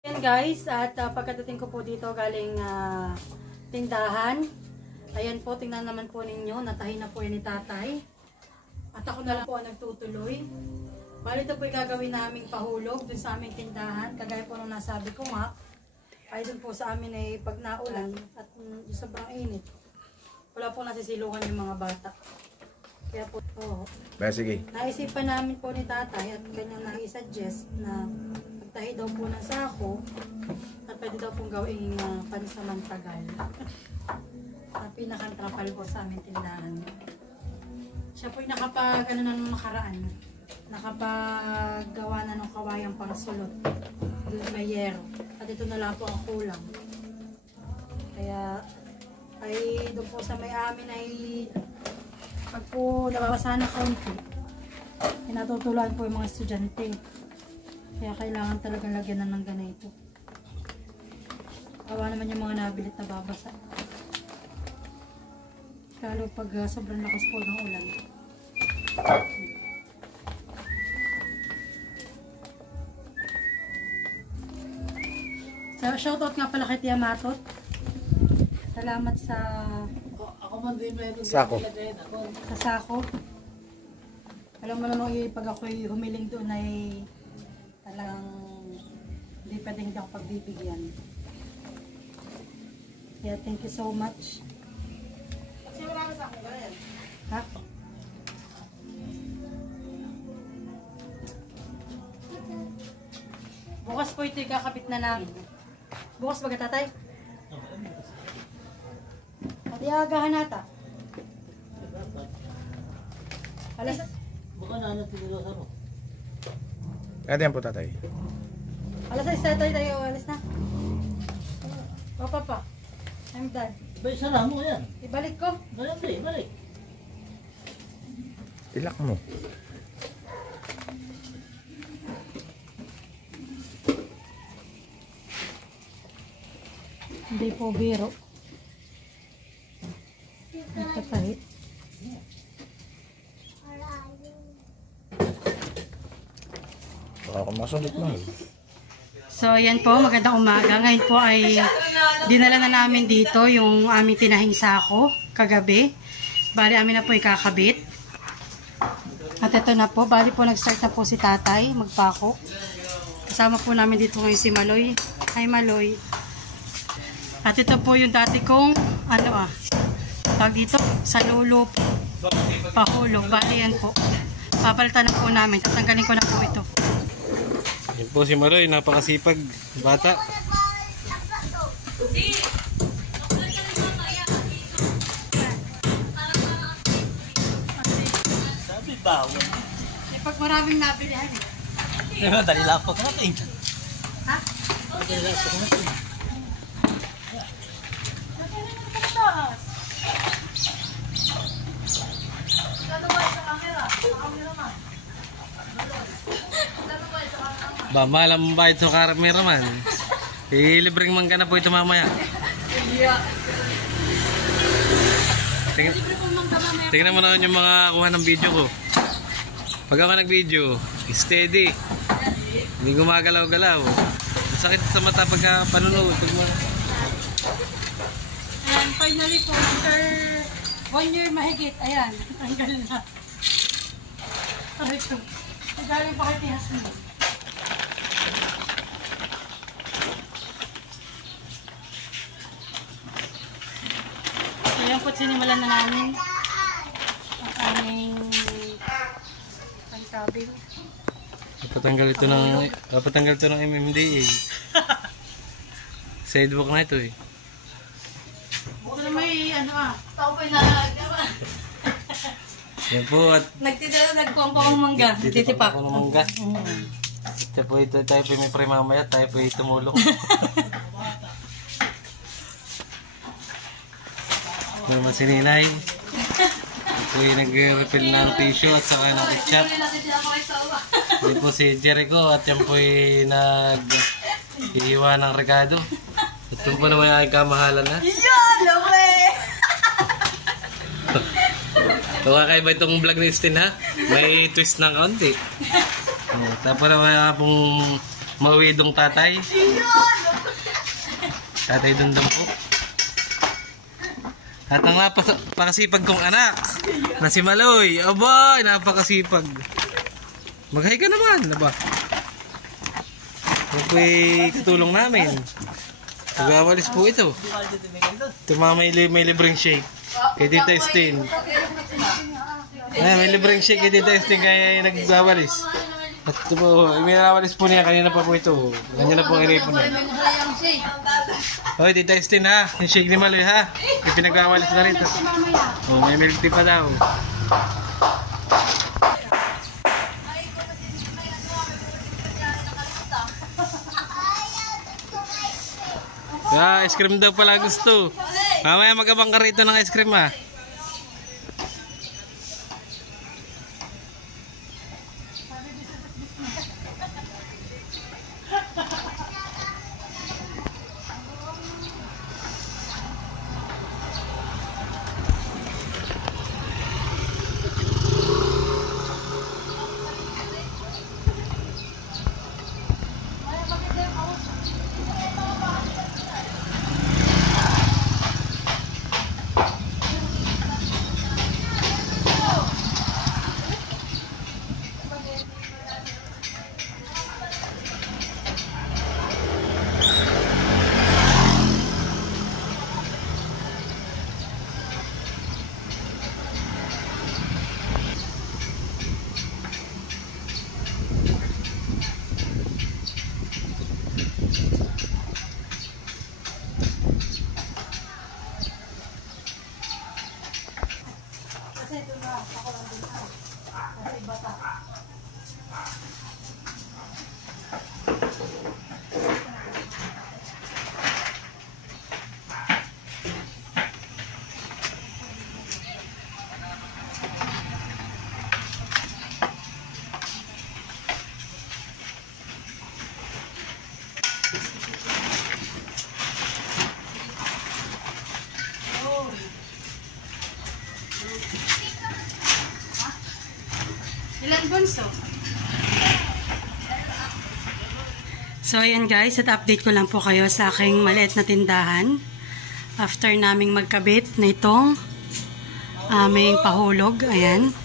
Ayan guys, at pagkadating ko po dito galing tindahan. Ayan po, tingnan naman po ninyo, natahi na po yan ni tatay. At ako na lang po ang nagtutuloy. Bali ito po yung gagawin naming pahulog dun sa aming tindahan. Kagaya po nung nasabi ko nga, ay dun po sa amin ay pag naulan at sobrang init. Wala po nasisilukan yung mga bata. Kaya po, sige. Naisipan namin po ni tatay at kanyang nai-suggest na magtahi daw po ng sako at pwede daw pong gawing pansamantagal. Na pinaka-trapal po sa aming tindahan. Siya po yung nung nakaraan. Nakapagawa na ng kawayang pangsulot. Doon may yero. At ito na lang po ang kulang. Kaya ay doon po sa may amin ay pag po nababasa na kaunti, pinatutulan po yung mga estudyante. Kaya kailangan talagang lagyan na ng ganito. Awa naman yung mga nabilit na babasa. Lalo pag sobrang lakas po ng ulan. So, shoutout nga pala kay Tia Matot. Salamat sa Sako. sa sako. Alam mo naman pag ako'y humiling doon ay talagang hindi pwedeng hindi ako pagbibigyan. Yeah, thank you so much. Ha? Bukas po ito ikakabit na namin. Bukas baga tatay? At iagahan nata. Alas. Bukan na tinulasan mo. Kaya yan po tatay. Alas 6 tatay tayo. Alas na. O papa. I'm done. Bay, sara mo yan. Ibalik ko. Balik. Ilak mo. Hindi po biro. Nagkatahi. Baka ako masulit mo. So, ayan po, magandang umaga. Ngayon po ay dinala na namin dito yung aming tinahing sako kagabi. Bali, amin na po ikakabit. At ito na po, bali po nag-start na po si tatay magpako. Kasama po namin dito ngayon si Maloy. Hi Maloy. At ito po yung dati kong, tawag dito, sa lulo pahulog. Bali yan po. Papalitan na po namin. Tatanggalin ko na po ito. Yan po si Maloy, napakasipag bata. Sabi bawal. Pag maraming nabilihan eh. Dali lapot natin. Ha? Dali lapot natin. Ba, malam ba ito cameraman? Ilibreng man ka na po ito mamaya. Tingnan mo naman yung mga kuha ng video ko. Pag ako nag-video, steady. Hindi gumagalaw-galaw. Masakit sa mata pagka panunood. And finally po, after 1 year mahigit, ayan, tanggal na. Ito. Galing pa kay Tihas mo. So yan po, sinimulan na namin ang aming pangkabing. Patanggal ito ng MMDA. Sidewalk na ito eh. Ito na may tao pa na Yan po at nagkuhan pa akong mangga. Titipak. ako ng mangga. Ito po ito, tayo po may pre-mamaya, tayo po tumulong. Ito naman si Ninay. Ito po yung nag-refill ng tissue at saka ng ketchup. Ito po si Jericho at yan po yung nag-ihiwa ng regado. Ito po naman yung kamahalan na. Yan! Lobre! Kakaiba itong vlog ni Stin ha. May twist ng kaunti. Tapos naman pong mauwidong tatay. Tatay Dondong po. At ang napakasipag kong anak na si Maloy. Aba, napakasipag. Mag-hi ka naman, aba. Ito po'y katulong namin. Nagwawalis po ito. Ito mga may libreng shake. Kay Tita Estin. May libreng shake kay Tita Estin kaya nagwawalis. At ito po, may nawalis po niya. Kanina pa po ito. Ganyan na po ang inipon niya. Hoy, Tita Estin ha. Yung shake ni Maloy ha. May pinagwawalis na rin. Oh, may milk tea pa daw. Ice cream daw pala gusto. Mamaya magabang ka rito ng ice cream ha. Ilan bunso? So ayan guys, at update ko lang po kayo sa aking maliit na tindahan. After naming magkabit na itong aming pahulog, ayan.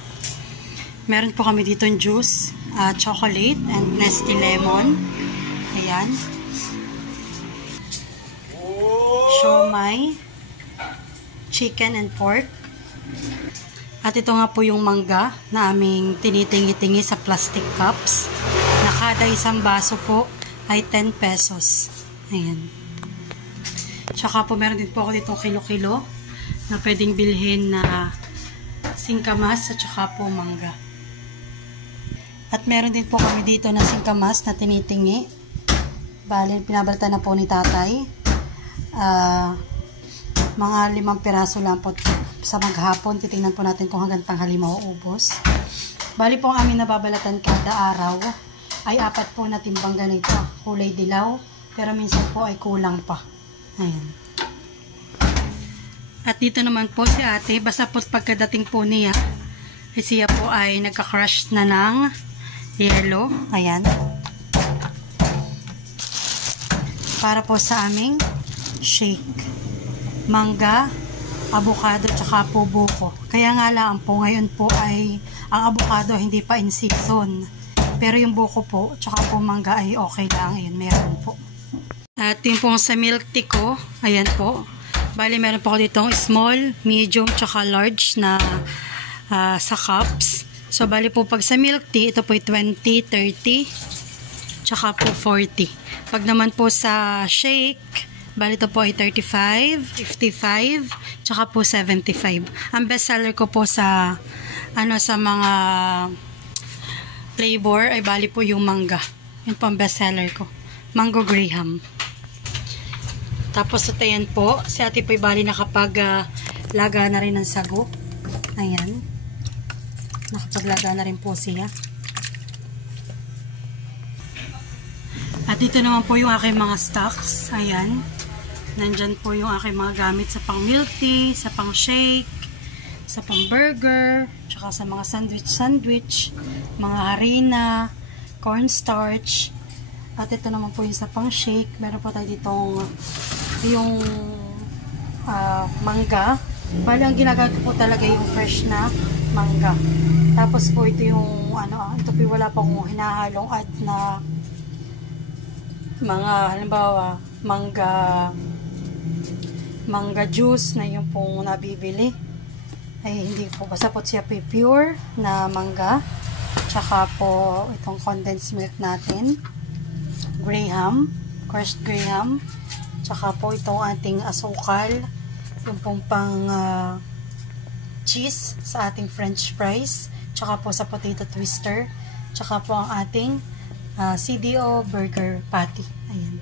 Meron po kami dito yung juice, chocolate and Nestle lemon. Ayan. Siomai, chicken and pork. At ito nga po yung mangga na aming tinitingi-tingi sa plastic cups. Na kada isang baso po ay 10 pesos. Ayan. Tsaka po meron din po ako ditong kilo-kilo na pwedeng bilhin na singkamas at tsaka po mangga. At meron din po kami dito na singkamas na tinitingi. Bale, pinabalta na po ni tatay. Mga 5 piraso lang po sa maghapon. Titingnan po natin kung hanggang tanghali mauubos. Bali po ang aming nababalatan kada araw ay 4 po na timbang ganito. Kulay dilaw. Pero minsan po ay kulang pa. Ayan. At dito naman po si ate. Basta po pagkadating po niya, siya po ay nagka-crush na ng yellow. Ayan. Para po sa aming shake. Mangga, avocado, tsaka po buko. Kaya nga lang po, ngayon po ay ang avocado hindi pa in season. Pero yung buko po, tsaka po mangga ay okay lang. Ayun, meron po. At yung po sa milk tea ko, ayan po. Bali, meron po ako ditong small, medium, tsaka large na sa cups. So, bali po pag sa milk tea, ito po ay 20, 30, tsaka po 40. Pag naman po sa shake, bali ito po ay 35, 55, tsaka po 75. Ang best seller ko po sa sa mga flavor ay bali po yung mangga. Yun po ang best seller ko. Mango Graham. Tapos ito yan po. Si ate po ay bali nakapaglaga na rin ng sago. Ayan. Nakapaglaga na rin po siya. At dito naman po yung aking mga stocks. Ayan. Nandyan po yung aking mga gamit sa pang milk tea, sa pang shake, sa pang burger, tsaka sa mga sandwich, mga harina, cornstarch, At ito naman po yung sa pang shake. Meron po tayo ditong yung mangga. Bali, ang ginagamit po talaga yung fresh na mangga. Tapos po ito yung ito po wala pa akong hinahalong add na mga halimbawa mangga juice na yung pong nabibili. Ay hindi po, basta po siya pure na mangga. Tsaka po itong condensed milk natin. Graham, crushed graham. Tsaka po itong ating asukal. Yung pong pang cheese sa ating french fries. Tsaka po sa potato twister. Tsaka po ang ating CDO burger patty. Ayan.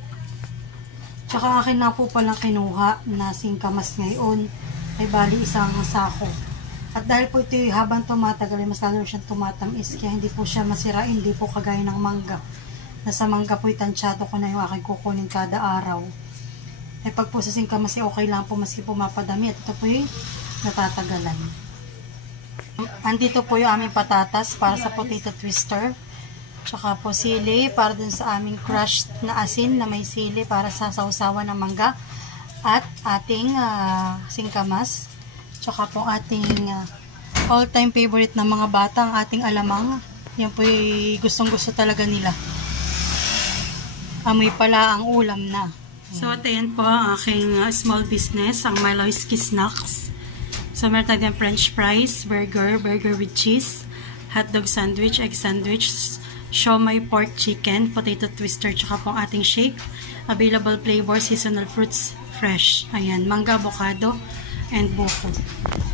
Tsaka akin na po palang kinuha na singkamas ngayon. Ay bali isang sako. At dahil po ito habang tumatagal, mas lalo siyang tumatamis. Kaya hindi po siya masira. Hindi po kagaya ng mangga. Nasa mangga po itansyado ko na yung aking kukunin kada araw. Ay pag po sa singkamas okay lang po maski po mapadami. At ito po yung natatagalan. Andito po yung aming patatas para sa potato twister. Tsaka po sili para dun sa aming crushed na asin na may sili para sa sausawan ng mangga. At ating singkamas. Tsaka po ating all-time favorite ng mga bata, ang ating alamang. Yan po yung gustong-gusto talaga nila. Amoy pala ang ulam na. So, at ayan po ang aking small business, ang Miloyski Snacks. So, meron tayong french fries, burger with cheese, hotdog sandwich, egg sandwich, siomai pork chicken, potato twister, tsaka po ang ating shake. Available flavor, seasonal fruits, fresh. Ayan, mangga, avocado, and buko.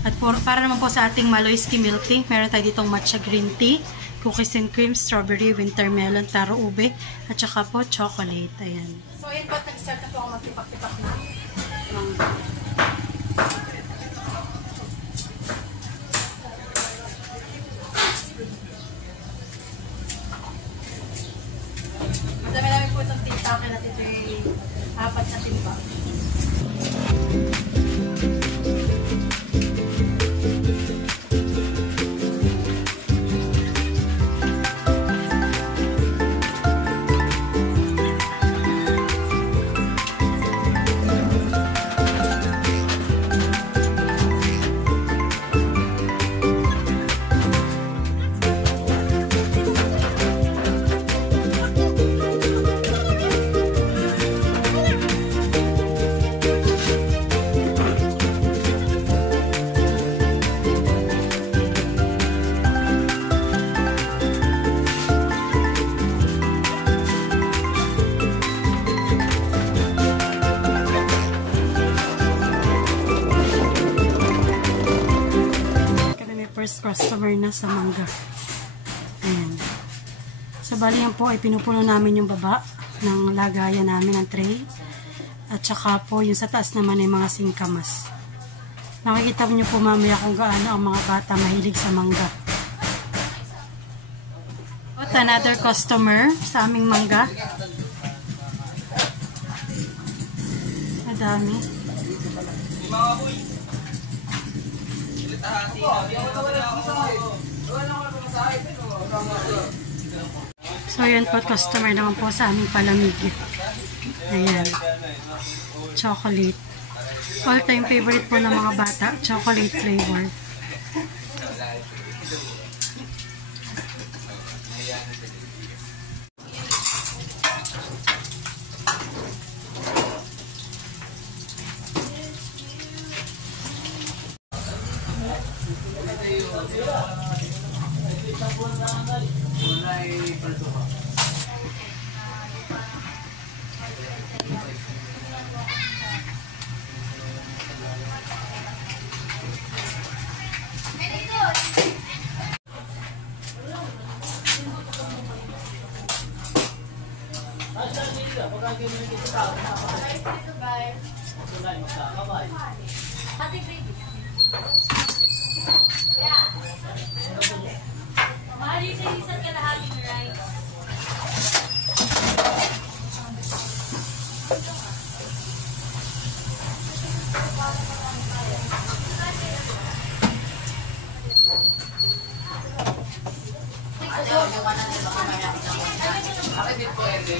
At para naman po sa ating Miloyski milk tea, meron tayo ditong matcha green tea, cookies and cream, strawberry, winter melon, taro ube, at saka po chocolate. Ayan. So, ayan po, nag-start na po ako magtipak-tipak na mangga. Madami-dami po itong titakin at ito yung 4 na timba. First customer na sa mangga. Ayan. So, bali yan po ay pinupuno namin yung baba ng lagayan namin ng tray. At saka po yung sa taas naman ay mga singkamas. Nakikita niyo po mamaya kung gaano ang mga bata mahilig sa mangga. At another customer sa aming mangga. Madami. So, yun po, customer naman po sa aming palamig. Ayan. Chocolate. All-time favorite po ng mga bata. Chocolate flavor. So,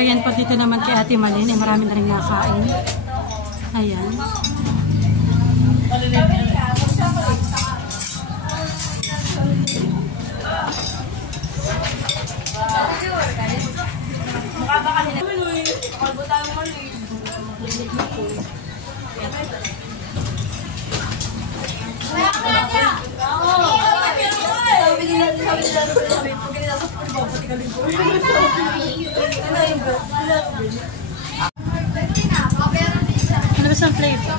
ayan po dito naman kay Ate Malin. Marami na rin nakain. Ayan. Ano ba sa flavor?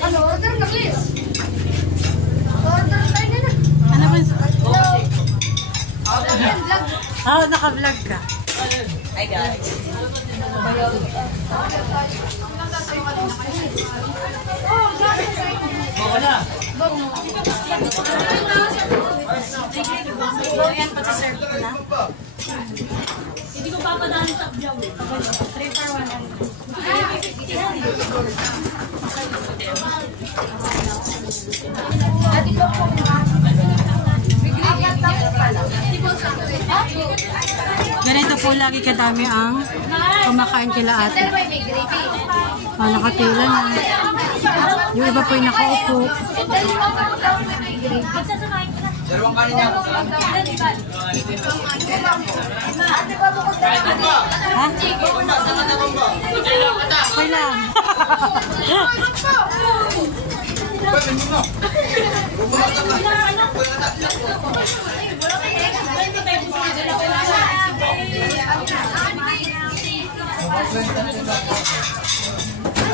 Ano, order na please. Ano ba? Vlog. Oh, naka-vlog ka. Hi guys. Wala. Ayan, pati serve ko na. Hindi ko papadaan sa vlog. 3 for 100. Ganito po lagi kadami ang kumakain kila ate. Nakapila na. Yung iba po yung nakaupo. Dalawang kanin niya. Ha? Okay lang.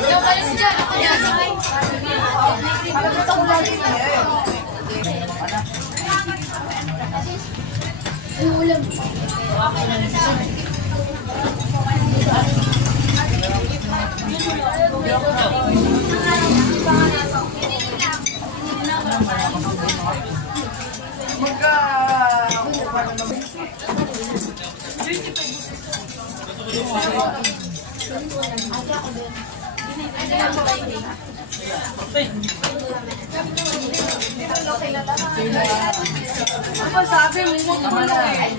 Yung balis dyan, ako dyan. Yung ulam. Ano sabi mo mo eh?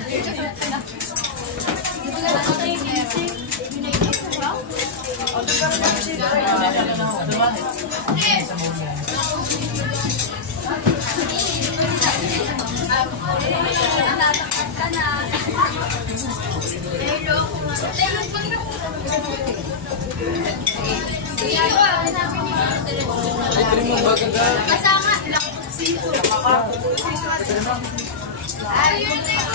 Kasama, lakot sito. Ayun na yung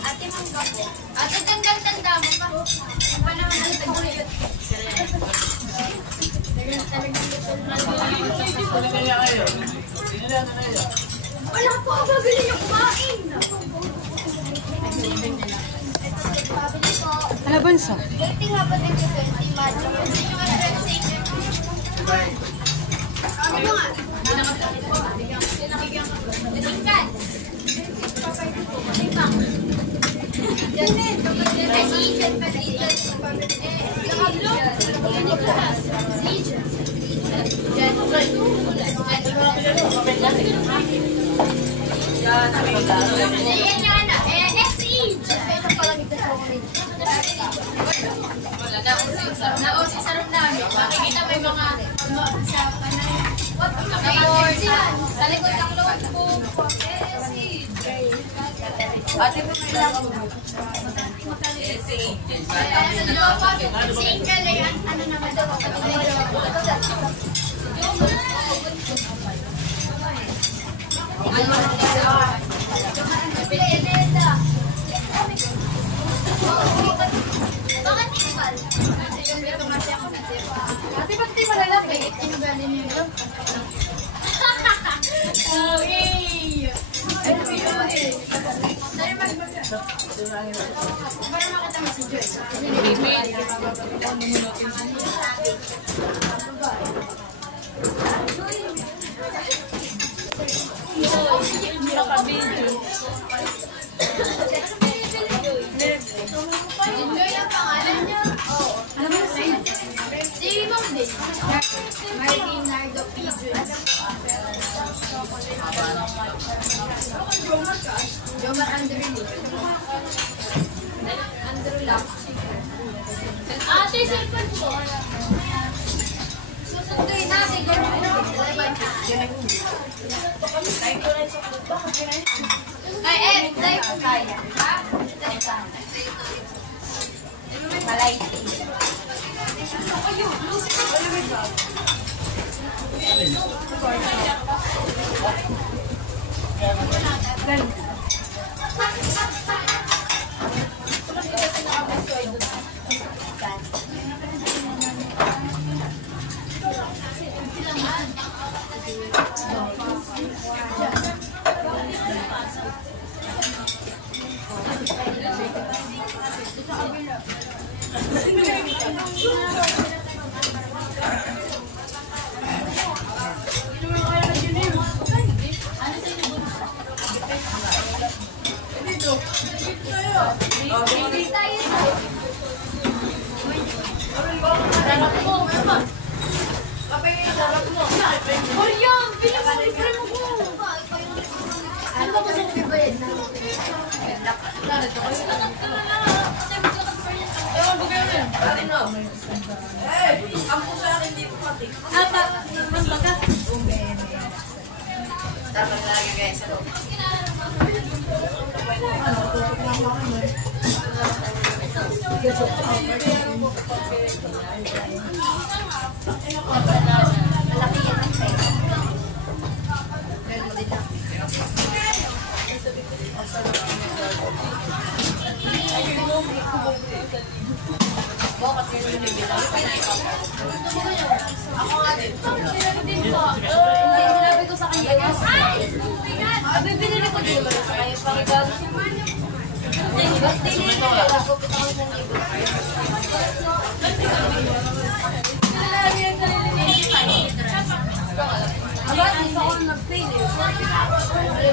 Ate Mangga po. Ate, tanda mo pa. Ang panahon ng taguliyot. Wala po ako gagawin yung kumain. Ano bansa? Dating nga pa din yung 20 match. Kasi yung ano nga? Ito nga. Makikita mo yung mga sa panay. Sa likod ng notebook. Ate mo lang. Si Angel ay ano naman daw bakit ikal? Ate, ba't di malalaki? Ano ba din yun? Okay! Ano yun eh? Para makita mo si Joy. Enjoy ang pangalan niya. Ano ba sa'yo? Si Mom din. Martin Nardo Pigeon. Jomar Andrew lang. Ate, cellphone ko. Susunduin natin. Ay, sayang. Ha? Malay. Sinabi ko sa kanya, bibili ko din ba sa kanya pang bago si Mano? Ba't dinili ko? Kapupit ako sa libo. Aba, hindi ako nag-fail eh.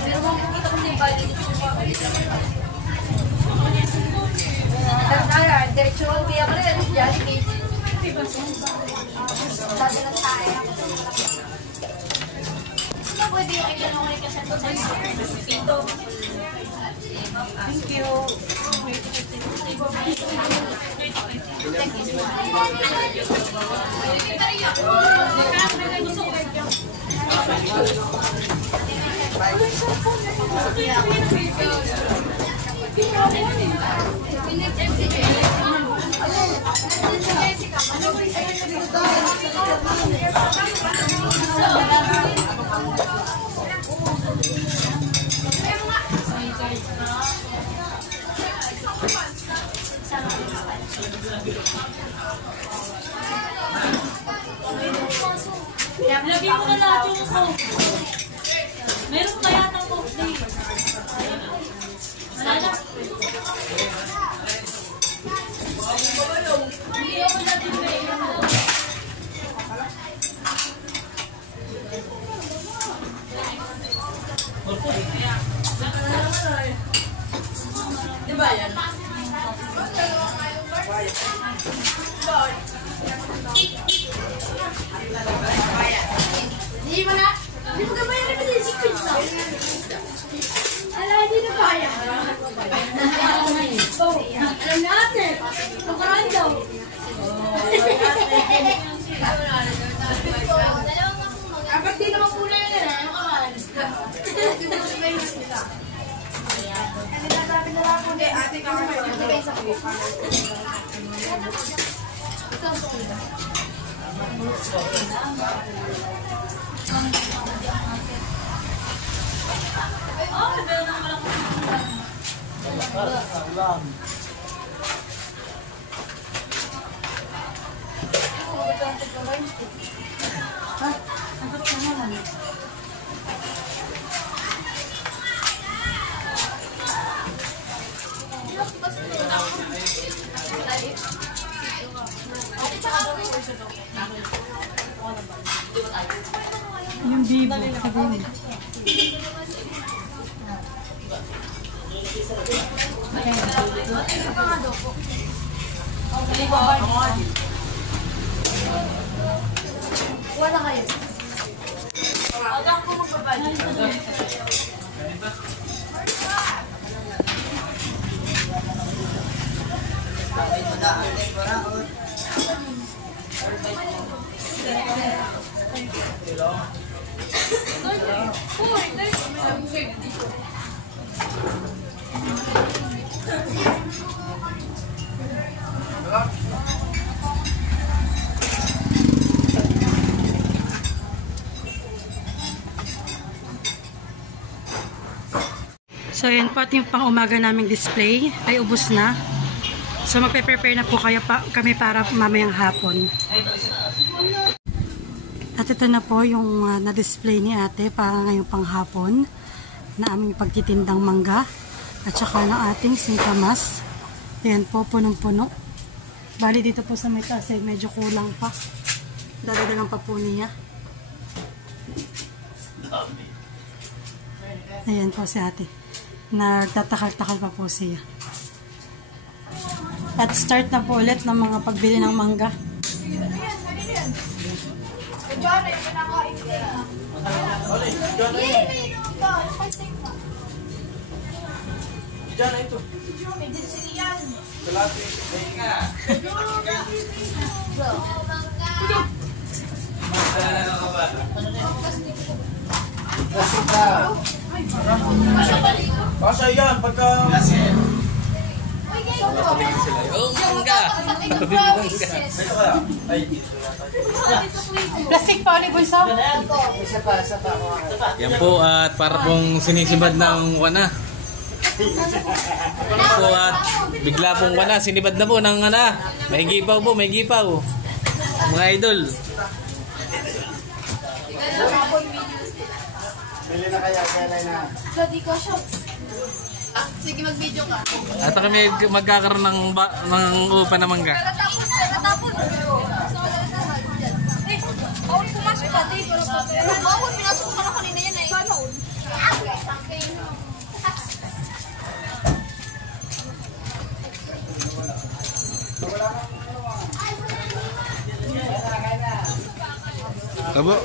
Pero kung kita ko na yung bali dito sa tapos ara, diretso ko kaya ko rin, Jollibee. Sabi na tayo. Sino pwede yung itanong ko yung kasento sa pito? Thank you. Lagyan mo na lahat yung coke. Meron kaya ng coke din. Wala na. Hindi ako natin may Hindi mo na. Hindi mo gabay na naman yung secret na. Alam, hindi na kaya. Alam natin. Pagkaraan daw. Apat din naman po na yun na. Yung kaman. Ate ka Yung bibo. Sabihin. Wala kayo. So yan po, at yung pang umaga naming display ay ubos na. So magpe-prepare na po kami para mamayang hapon. At ito na po yung na-display ni ate para ngayong panghapon na aming pagtitindang mangga at saka ng ating singkamas. Ayan po, punong-puno. Bali dito po sa may taas ay medyo kulang pa. Dadadalang pa po niya. Ayan po si ate. Nagtatakal-takal pa po siya. At start na po ulit ng mga pagbili ng mangga. Kasi yan, pagka... Plastic pa ulit, bunso? Yan po at para pong sinisibad ng wana. Yan po at bigla pong wana, sinibad na po ng may gipaw po, may gipaw. Mga idol. Bili na kaya, kailan na. Hindi ko siya. Sige, mag-video ka. At kami magkakaroon ng upa na mangga. Natapon. Eh, bawal pumasok ka. Bawal, pinasok ko na kanina yan eh. Sana all?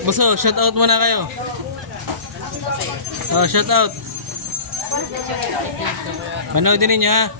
Buso, shout out muna kayo. Oh, shout out. Manood din ninyo ha.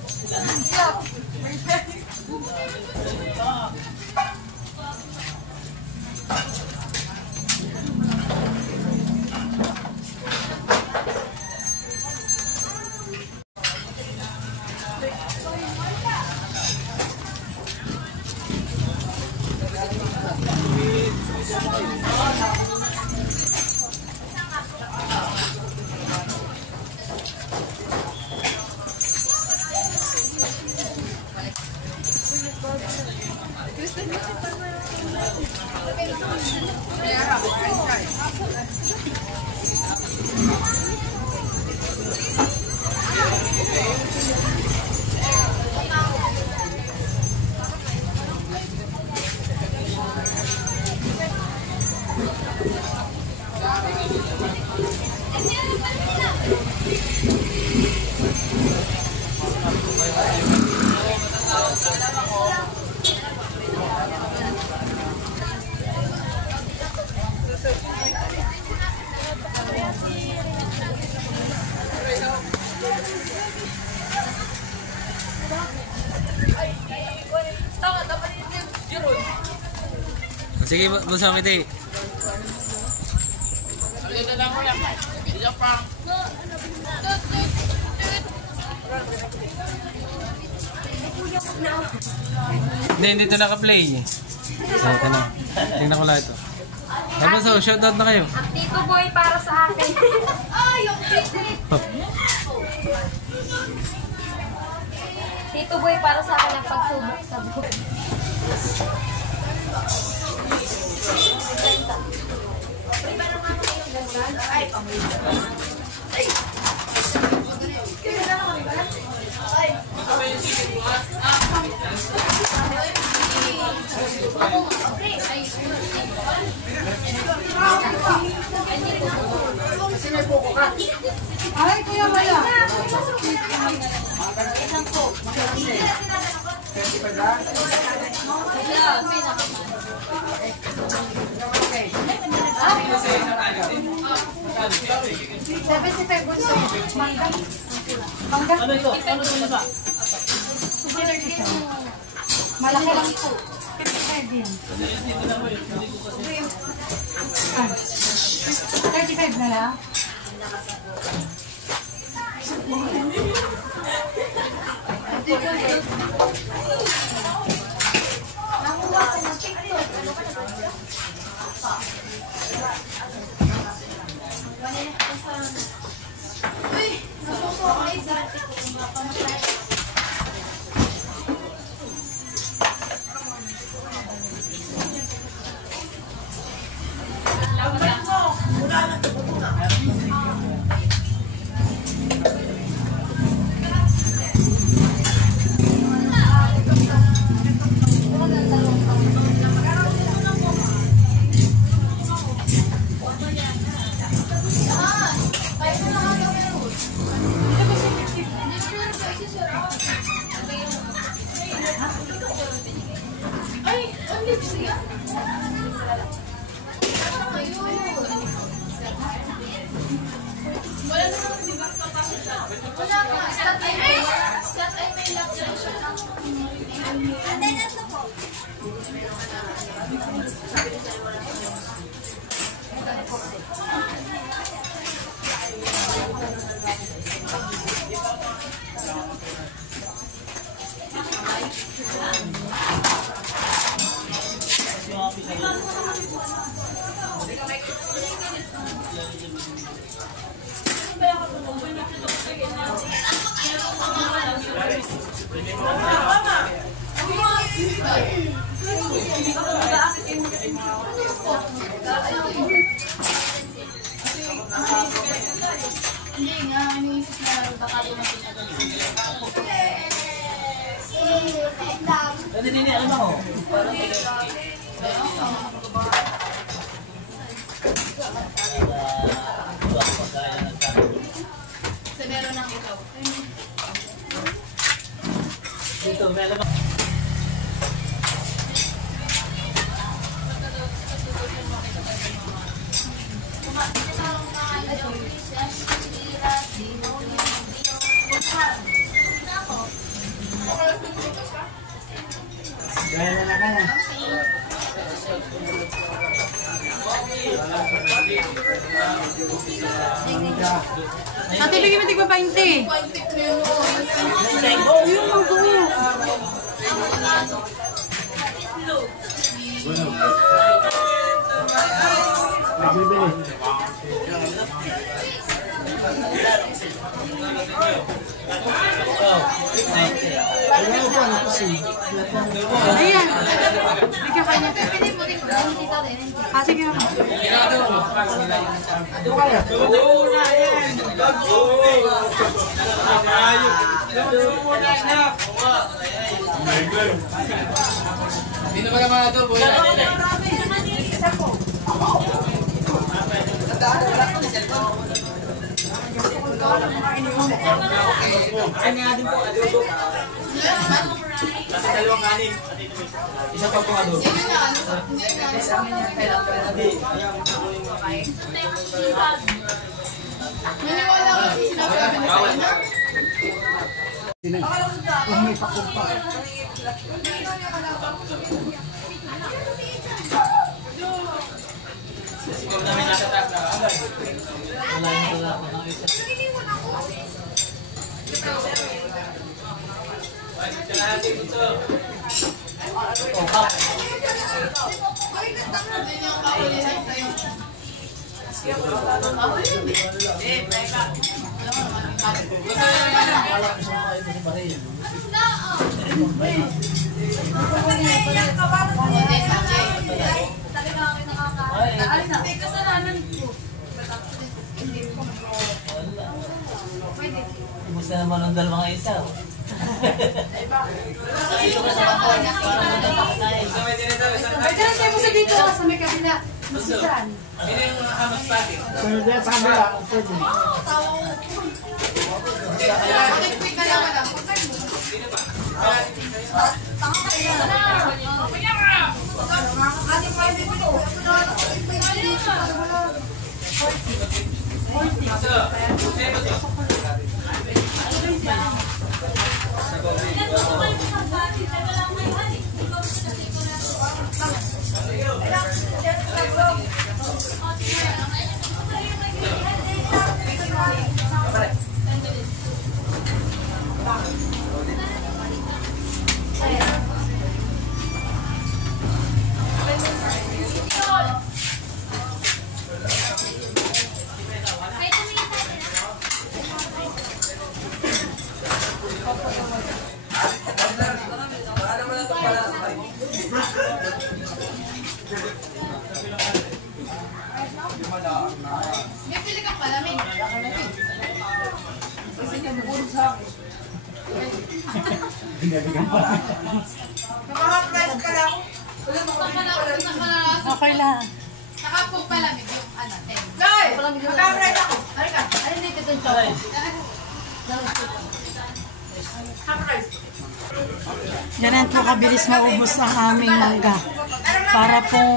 Sige, masakit eh. Hindi, dito naka-play. Ito na. Tingnan ko lang ito. Ano so, shoutout na kayo. Tito Boy para sa akin. Yung Tito Boy para sa akin ang pagsubok sa buhay. Ay, kuya wala. Ano ito? Ano ito ba? Malaki lang po. 55 yan. 35 na lang. Ate, bigyan mo tigpa 20. Ayun, mag-go. Ayan. Bigyan kayo. Sige nga. Hindi naman naman ito, boy. Ay nga din po, adobo. Kasi dalawang kanin. Isa pa po adobo. Naniwala ko kasi sinabi ko. Bawal. Siguro namin natatak na. Ibus na naman ang dalawang isa. Pagkakas kayo mo sa dito, sa may kabila. Saan? Sino yung hamas pati? May pili kang palamig. Naka-price ka lang. Okay lang. Naka-pug palamig yung ano. Loy! Naka-price ako. Halika. Ayun dito dun siya. Ganun po kabilis maubos ang aming mangga. Para pong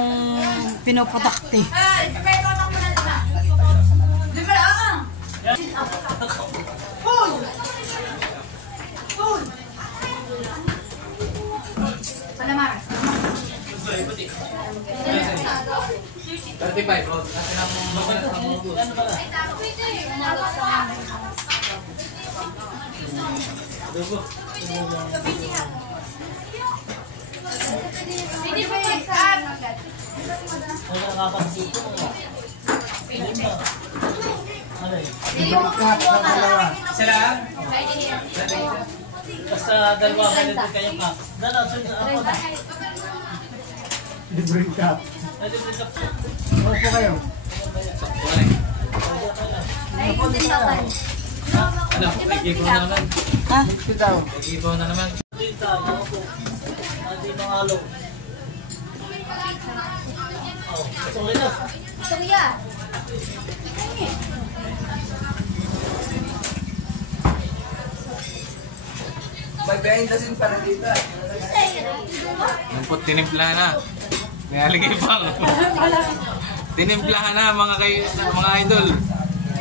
pinuputakti. Ay! May totok mo na nila. Di ba lang? Food! Food! Palamaras. 35. Oh, kasi na mo mabalat ang mga bus. Adobo. Hindi ba yung saan? Wala nakakasito mo. Ano eh? Sila? Basta dalawa ka nito kayo pa. Dala, sunod ako na. Libreng cup. Ay, di ba? Opo kayo. Kumain. Ano? May gibo na naman. Ha? Ito daw. May gibo na naman. Dito, ako. Hindi mangalo. Oh, sorry na. Kuya. May behind the scene para dito. Yung po tinimplahan na. May aligay pang. Tinimplahan na mga idol.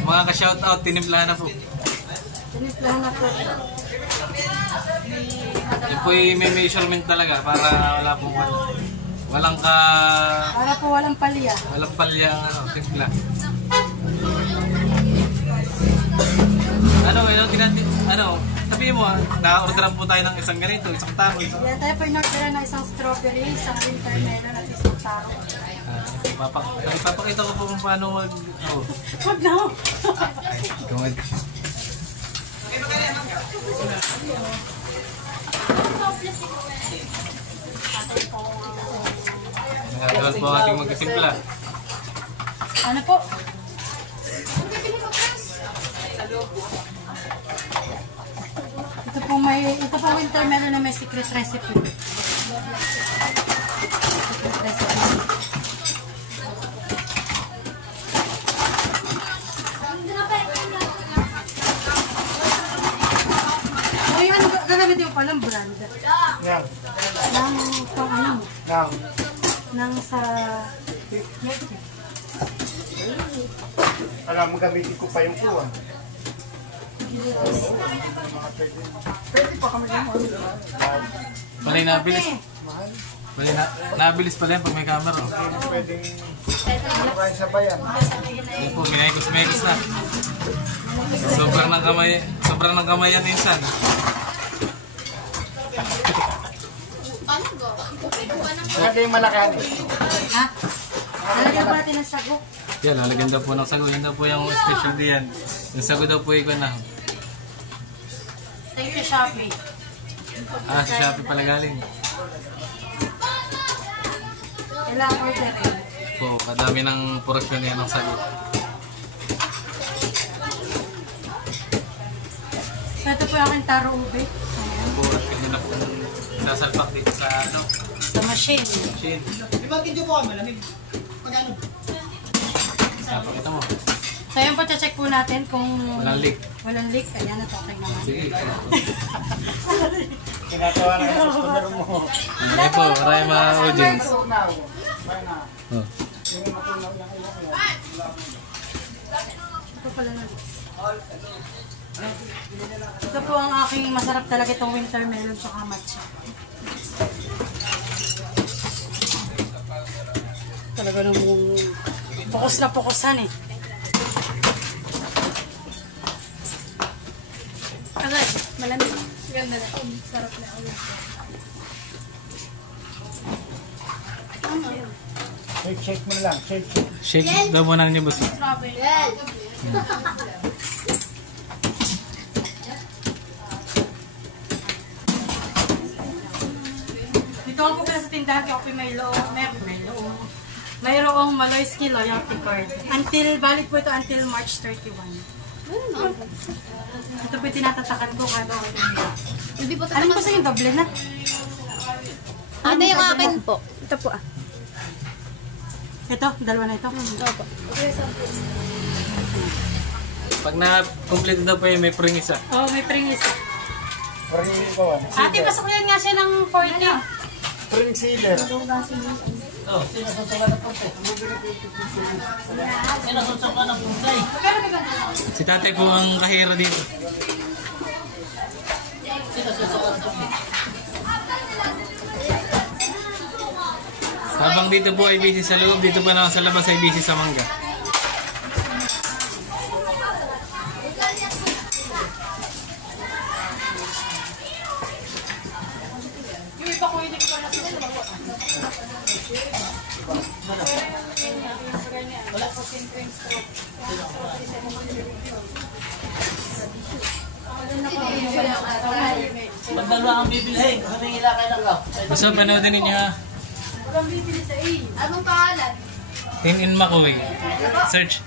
Mga ka-shoutout, tinimplahan na po. Tinimplahan na po. Yung po may measurement talaga para wala pong walang Para po walang palya. walang palyang timpla. Sabihin mo, na-orderan po tayo ng isang ganito, isang taro, isang... Yan tayo po in-orderan ng isang strawberry, isang wintermelon at isang taro. Ipapakita ko po kung paano mag... Oh. Wag na! Ay, gawin. Nagagawin po ang ating magkasimpla. Ano po? Ito po wintermelon na may secret recipe. Secret recipe. damit yung palang brand. Yan. Nang pang ano, Now. nang sa... Alam mo, gamitin ko pa yung kuwan. Pwede pa kami yung Mali nabilis. Mali nabilis pala yan pag may camera. Oh. pwedeng sabayan. Yan po, minayos na. Sobrang ng kamay yan minsan. Maganda yung malakan. Ha? Lalagyan ba natin ng sago? Yan, lalagyan daw po ng sago. Yan daw po yung special diyan. Yung sago daw po ikaw na. Thank you, Shopee. Sa Shopee pala galing. Kailangan order rin. Po, kadami ng porosyon yan ng sago. So, ito po yung aking taro ube. Yan po, at kasi na po sasalpak dito sa ano, Sa machine. machine. Di ba video po kami? Lamig. Magano? Pakita mo. So, yun po, check po natin kung Walang leak. walang leak. Ayan, ito okay naman. Sige. Tinatawa na yung customer mo. Yan po, maraming mga audience. Now. Oh. Ito pala na leak. Ito po ang aking masarap talaga itong winter melon tsaka matcha. Talaga namang pokus na pokusan eh. Agad, malamig. Ganda na. Sarap na ako. Shake mo lang. Shake. Shake daw mo nang nibus. Dito ako pala sa tindahan, ako mayroong Maloyski loyalty card. Valid po ito until March 31. Ito po yung tinatatakan ko kada ako tindahan. Alam ko sa yung doble na. Ano yung akin po? Ito po ah. Ito, dalawa na ito. Opo. Pag na-complete daw po yun, may pring isa. Oh, may pring isa. Pring ko. Ate, pasok yan nga siya ng 40. Pring sealer. Si tatay po ang kahira dito. Habang dito po ay busy sa loob, dito pa na sa labas ay busy sa mangga. Magdalawa ang bibilhin. Humingi lang kayo ng love. Basta panoodin ninyo ha. Anong pangalan? Tin in Makoy. Search.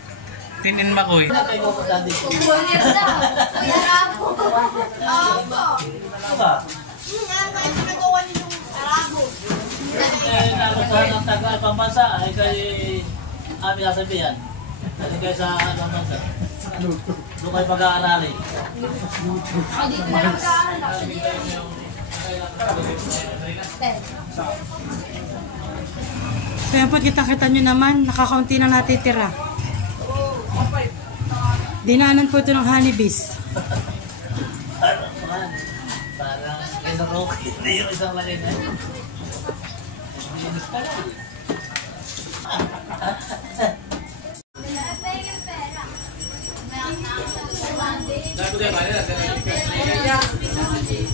Tin in Makoy. Kayo ko dati. Kuya daw. Kuya Rabo. Opo. Ano ba? Yan kayo pinagawa ninyong Rabo. Eh, nagustuhan ng taga pambansa ay kay aming sasabihan. Kasi kayo sa pambansa. Doon kayo pag-aarali. Hindi ko lang mag-aaral. Actually, Kaya po, kita-kita nyo naman, nakakaunti na natitira. Dinaanan po ito ng honeybees. Parang isang rocky. Hindi yung isang lagay na. Linis pa lang.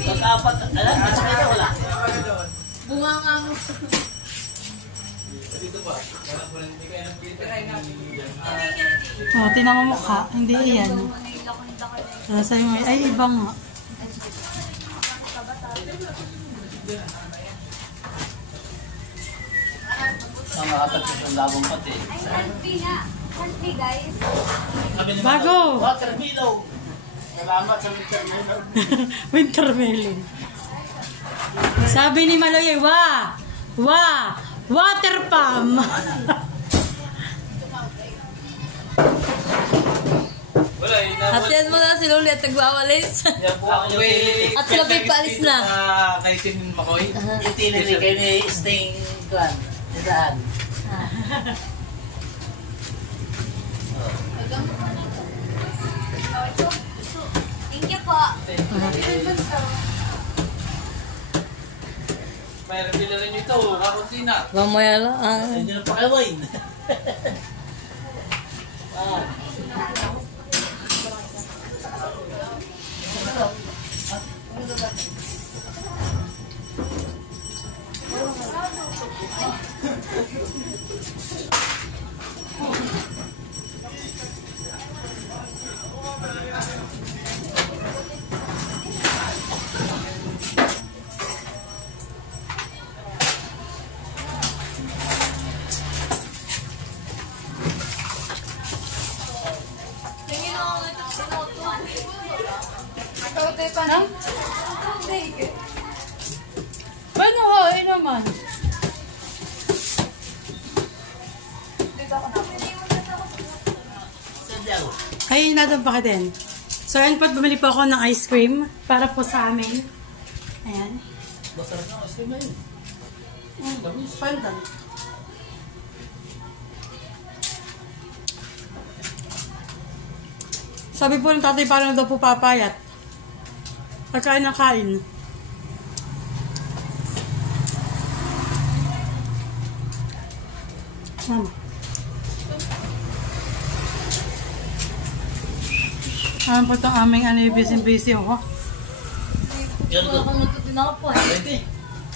Pag-apat, alam, at saka ito wala. bunga nga mo. O, tinan mo mukha. Hindi iyan. Sabi mo, ay iba nga. Ang makapat sa labong pati. Healthy nga. Healthy guys. Bago! Watermelon. Salamat sa winter melon. Winter melon. Sabi ni Maloy, water pump. Wala, yun na. Hatian mo na si Luli at nagwawalis. Yan po ako yung At sila Pip paalis na. Kay Tim Makoy. Itinili kayo ni Sting Kwan. Nidaan. Thank you po. Mayroon nila rin ito, kakunti na. Mamaya lang. Hindi na pakiwain. Tingin ako nga ito sa auto. Ito pa na? Paano ho? Naman. Sandiago. Ay, natin pa ka din. So, ayan po, bumili po ako ng ice cream para po sa amin. Ayan. Masarap na kasi ba yun? Pandan. Sabi po ng tatay, paano daw po papayat? Pagkain na kain. Mama. Ayan po itong aming busy oh. Yan to. Din ako po.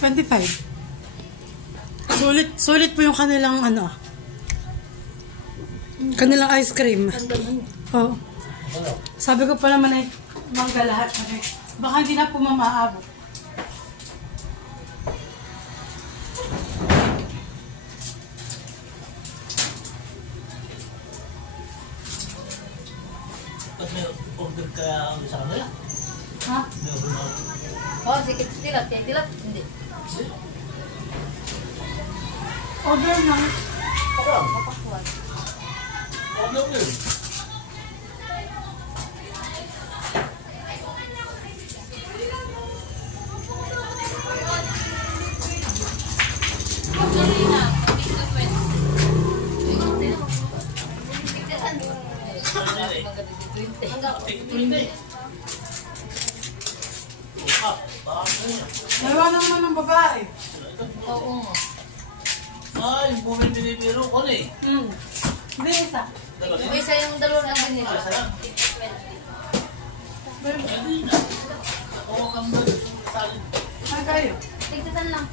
25. Sulit po yung kanilang kanilang ice cream. Oh. Sabi ko pa naman ay mangga lahat. Baka hindi na po mamaabot. Ba't may order kaya sa kanila? Ha? May order na. Oh, sige, tilat. Tilat. Hindi. Order na. Order mo yun. Dalawa naman ng babae. Oo. Ay, bumili binibiro ko na eh. Hindi isa. May isa yung dalawa na binili. Ay kayo. Tigtatan lang.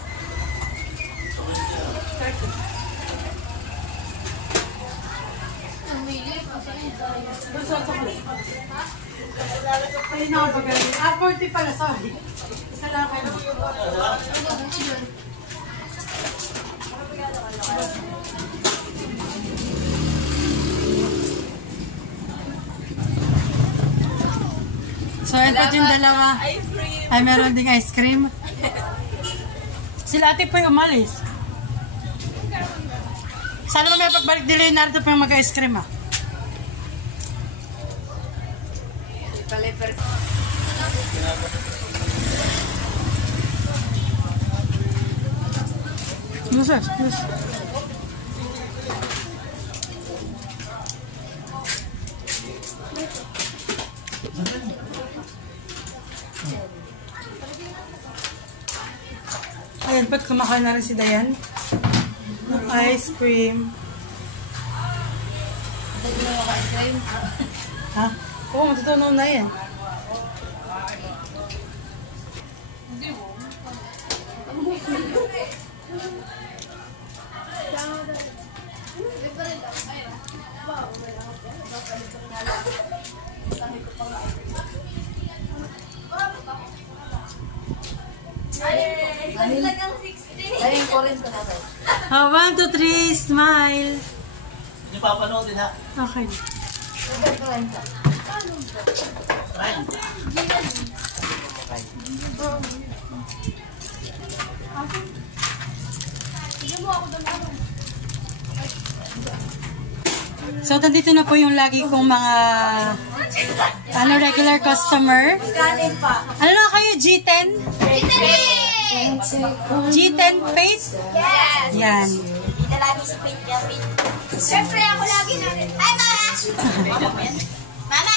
Ang mili. Gusto ko. Ay na ako bagay. 40 pala, sorry. Isa lang kayo. So, ito yung dalawa. Ay, meron ding ice cream. Sila ate po yung umalis. Sana may pagbalik ni Leonardo pa yung mag-ice cream ah. Yes. Ayan, ba't kumakain na rin si Dayan? Ng ice cream. Ha? Oo, matutunaw na yan. Talagang 60. Ay, yung orange ko natin. 1, 2, 3, smile. Hindi papanood din ha. Okay. So, nandito na po yung lagi kong mga Ano, regular customer? Ano na kayo, G10? G10 Faith? Yes! Yan. Dito lagi si Pete Gavin. Siyempre ako lagi na rin. Ay, Mama! Mama!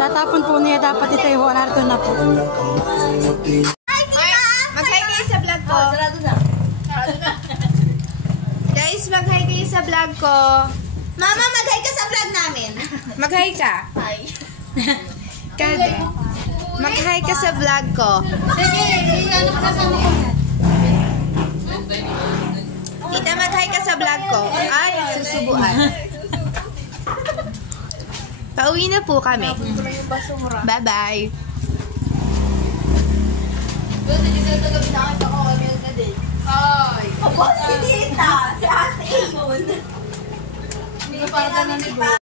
Tatapon po niya dapat ito yung narito na po. Mag-hi kayo sa vlog ko. Guys, mag-hi kayo sa vlog ko. Mama, mag-hi ka sa vlog namin. Mag-hi ka. Hi. Kade. Mag-hi ka sa vlog ko. Sige, ano ka kasama ko? Tita, mag-hi ka sa vlog ko. Ay, susubuan. Pauwi na po kami. Bye-bye. Ay. Abo, si Tita. Si ate. Hindi ko parang ganun,